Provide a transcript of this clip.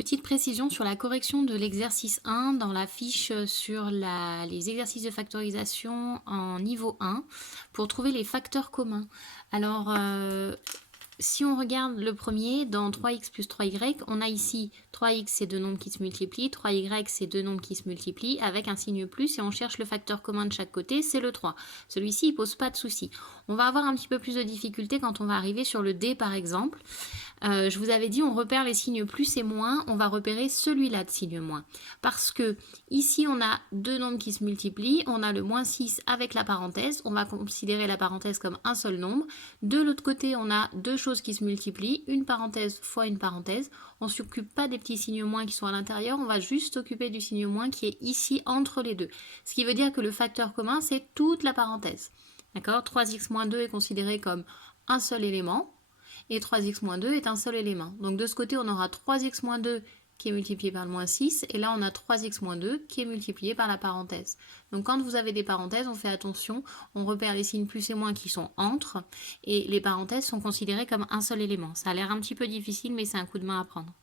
Petite précision sur la correction de l'exercice 1 dans la fiche sur les exercices de factorisation en niveau 1 pour trouver les facteurs communs. Alors, si on regarde le premier, dans 3x plus 3y, on a ici 3x, c'est deux nombres qui se multiplient, 3y, c'est deux nombres qui se multiplient, avec un signe plus, et on cherche le facteur commun de chaque côté, c'est le 3. Celui-ci, il ne pose pas de souci. On va avoir un petit peu plus de difficulté quand on va arriver sur le d, par exemple. Je vous avais dit, on repère les signes plus et moins, on va repérer celui-là de signe moins. Parce que ici, on a deux nombres qui se multiplient, on a le moins 6 avec la parenthèse, on va considérer la parenthèse comme un seul nombre. De l'autre côté, on a deux choses qui se multiplient, une parenthèse fois une parenthèse. On ne s'occupe pas des petits signes moins qui sont à l'intérieur, on va juste s'occuper du signe moins qui est ici entre les deux. Ce qui veut dire que le facteur commun, c'est toute la parenthèse. D'accord ? 3x moins 2 est considéré comme un seul élément. Et 3x moins 2 est un seul élément. Donc de ce côté, on aura 3x moins 2 qui est multiplié par le moins 6, et là on a 3x moins 2 qui est multiplié par la parenthèse. Donc quand vous avez des parenthèses, on fait attention, on repère les signes plus et moins qui sont entre, et les parenthèses sont considérées comme un seul élément. Ça a l'air un petit peu difficile, mais c'est un coup de main à prendre.